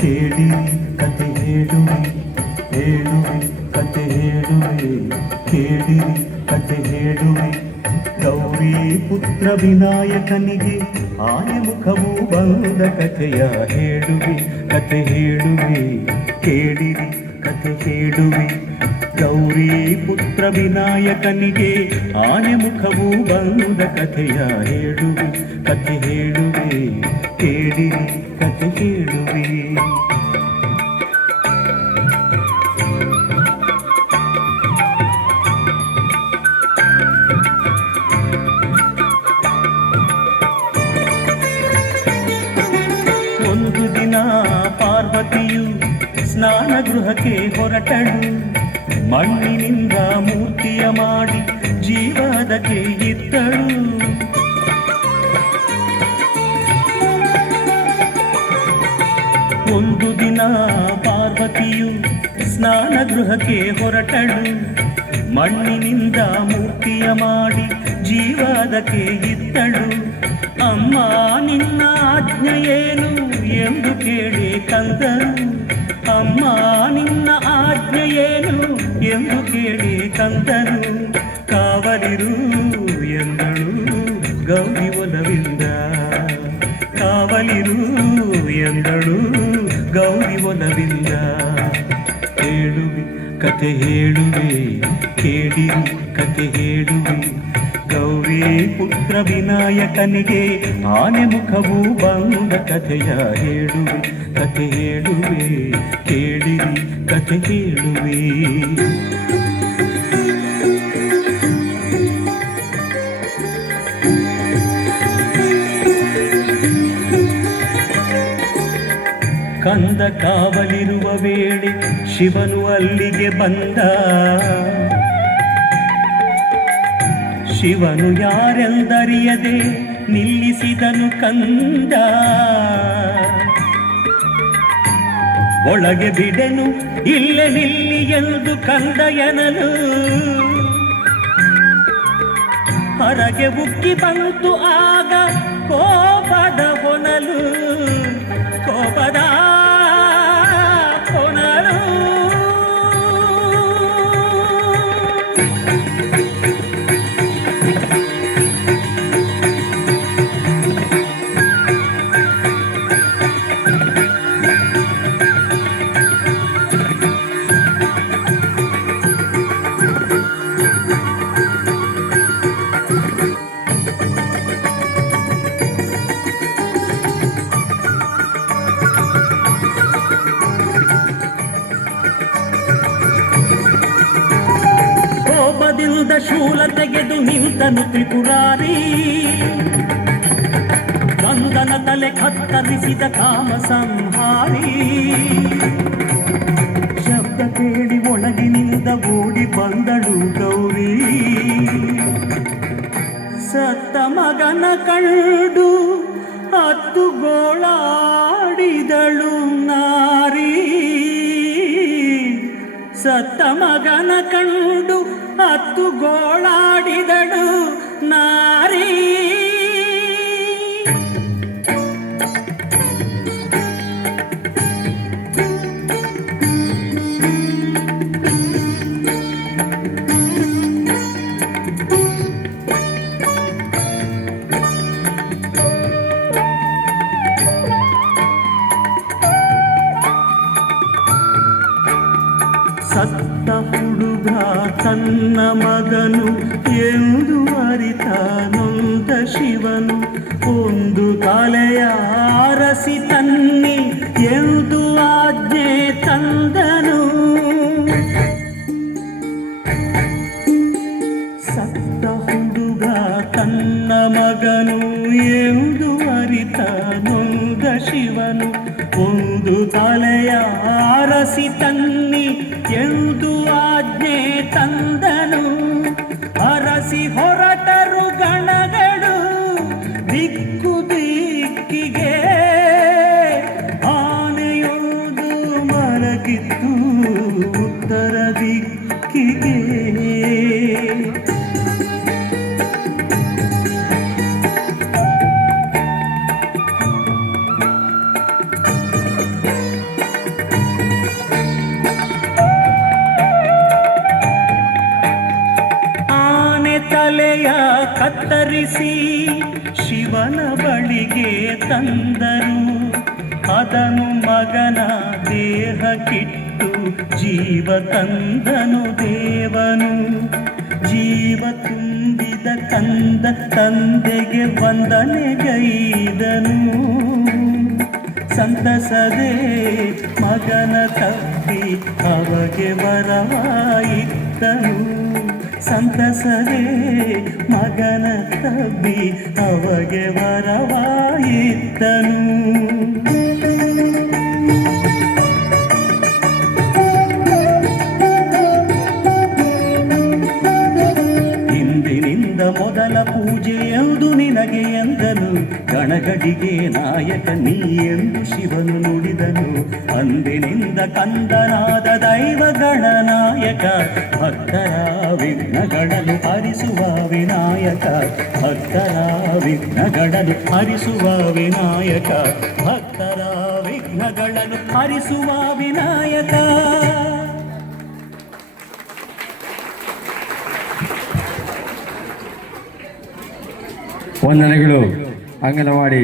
ಕೇಳಿ ಕತೆ ಹೇಳುವೆ ಹೇಳುವೆ ಕತೆ ಹೇಳುವೆ ಕೇಳಿರಿ ಕತೆ ಹೇಳುವೆ ಗೌರಿ ಪುತ್ರ ವಿನಾಯಕನಿಗೆ ಆನೆ ಮುಖವು ಬಂದ ಕಥೆಯ ಹೇಳುವೆ ಕತೆ ಹೇಳುವೆ ಕೇಳಿರಿ ಕತೆ ಹೇಳುವೆ ಗೌರಿ ಪುತ್ರ ವಿನಾಯಕನಿಗೆ ಆನೆ ಮುಖವು ಬಂದ ಕಥೆಯ ಹೇಳುವೆ ಕತೆ ಹೇಳುವೆ ಕೇಳಿರಿ ಕತೆ ಹೇಳುವೆ ಒಂದು ದಿನ ಪಾರ್ವತಿಯು ಸ್ನಾನ ಗೃಹಕ್ಕೆ ಹೊರಟಳು ಮಣ್ಣಿನಿಂದ ಮೂರ್ತಿಯ ಮಾಡಿ ಜೀವದಕ್ಕೆ ಇತ್ತಳು ಒಂದು ದಿನ ಪಾರ್ವತಿಯು ಸ್ನಾನ ಗೃಹಕ್ಕೆ ಹೊರಟಳು ಮಣ್ಣಿನಿಂದ ಮೂರ್ತಿಯ ಮಾಡಿ ಜೀವದಕ್ಕೆ ಇತ್ತಳು ಅಮ್ಮ ನಿನ್ನ ಆಜ್ಞೆಯೇನು ಎಂದು ಕೇಳಿ ಕಂದನು ಅಮ್ಮ ನಿನ್ನ ಆಜ್ಞೆಯೇನು ಎಂದು ಕೇಳಿ ಕಂದನು ಕಾವಲಿರು ಎಂದಳು ಗೌರಿ ಒಲವಿಂದ ಕಾವಲಿರು ಎಂದಳು ಗೌರಿ ಒಲವಿಂದ ಹೇಳುವೆ ಕತೆ ಹೇಳುವೆ ಕೇಳಿರಿ ಕತೆ ಹೇಳುವೆ ಗೌರಿ ಪುತ್ರ ವಿನಾಯಕನಿಗೆ ಆನೆ ಮುಖವು ಬಂದ ಕಥೆಯ ಹೇಳುವೆ ಕತೆ ಹೇಳುವೆ ಕೇಳಿರಿ ಕತೆ ಹೇಳುವೆ ಕಂದ ಕಾವಲಿರುವ ವೇಳೆ ಶಿವನು ಅಲ್ಲಿಗೆ ಬಂದ ಶಿವನು ಯಾರೆಂದರಿಯದೆ ನಿಲ್ಲಿಸಿದನು ಕಂದ ಒಳಗೆ ಬಿಡೆನು ಇಲ್ಲೇ ನಿಲ್ಲಿ ಎಂದು ಕಂದ ಎನಲು ಹೊರಗೆ ಉಕ್ಕಿ ಬಂತು ಆಗ ಕೋಪದ ಹೊನಲು ಕೋಪದ ಹೊನಲು ಶೂಲ ತೆಗೆದು ನಿಂತನು ತ್ರಿಪುರಾರಿ ಕಂದನ ತಲೆ ಕತ್ತರಿಸಿದ ಕಾಮ ಸಂಹಾರಿ ಶಬ್ದ ಕೇಳಿ ಒಳಗಿನಿಂದ ಓಡಿ ಬಂದಳು ಗೌರಿ ಸತ್ತ ಮಗನ ಕಂಡು ಹತ್ತು ಗೋಳಾಡಿದಳು ನಾರಿ ಸತ್ತ ಮಗನ ಕಂಡು ಹತ್ತು ಗೋಳಾಡಿದಳು ನಾರಿ ಸತ್ತ ಹುಡುಗ ತನ್ನ ಮಗನು ಎಂದು ಅರಿತ ನೊಂದ ಶಿವನು ಒಂದು ತಲೆಯ ಅರಸಿ ತನ್ನಿ ಎಂದು ಆಜ್ಞೆ ತಂದನು ಸತ್ತ ಹುಡುಗ ತನ್ನ ಮಗನು ಎಂದು ಅರಿತ ನೊಂದ ಶಿವನು ಒಂದು ತಲೆಯ ಅರಸಿ ತನ್ನಿ ಎಂದು ಆಜ್ಞೆ ತಂದನು ಅರಸಿ ಹೊರಟರು ಗಣಗಳು ದಿಕ್ಕು ದಿಕ್ಕಿಗೆ ಆನೆಯೊಂದು ಮಲಗಿತ್ತು ಉತ್ತರ ದಿಕ್ಕಿಗೆ ಕತ್ತರಿಸಿ ಶಿವನ ಬಳಿಗೆ ತಂದರು. ಅದನು ಮಗನ ದೇಹಕ್ಕಿಟ್ಟು ಜೀವ ತಂದನು ದೇವನು. ಜೀವ ತುಂಬಿದ ಕಂದ ತಂದೆಗೆ ವಂದನೆಗೈದನು. ಸಂತಸದೆ ಮಗನ ತಪ್ಪಿ ಅವಗೆ ವರವಾಯಿತ್ತನು. ಸಂತಸದೆ ಮಗನ ತಬ್ಬಿ ಅವಗೆ ವರವಾಯಿತ್ತನು. ಇಂದಿನಿಂದ ಮೊದಲ ಪೂಜೆ ಎಂದು ನಿನಗೆ ಎಂದನು. ಗಣಗಡಿಗೆ ನಾಯಕ ನೀ ಎಂದು ಶಿವನು ನುಡಿದನು. ಅಂದಿನಿಂದ ಕಂದನಾದ ದೈವ ಗಣನಾಯಕ, ಭಕ್ತರ ವಿಘ್ನಗಳನ್ನು ಹರಿಸುವ ವಿನಾಯಕ. ಭಕ್ತರ ವಿಘ್ನಗಳನ್ನು ಹರಿಸುವ ವಿನಾಯಕ. ಭಕ್ತರ ವಿಘ್ನಗಳನ್ನು ಹರಿಸುವ ವಿನಾಯಕ. ವಂದನೆಗಳು ಅಂಗನವಾಡಿ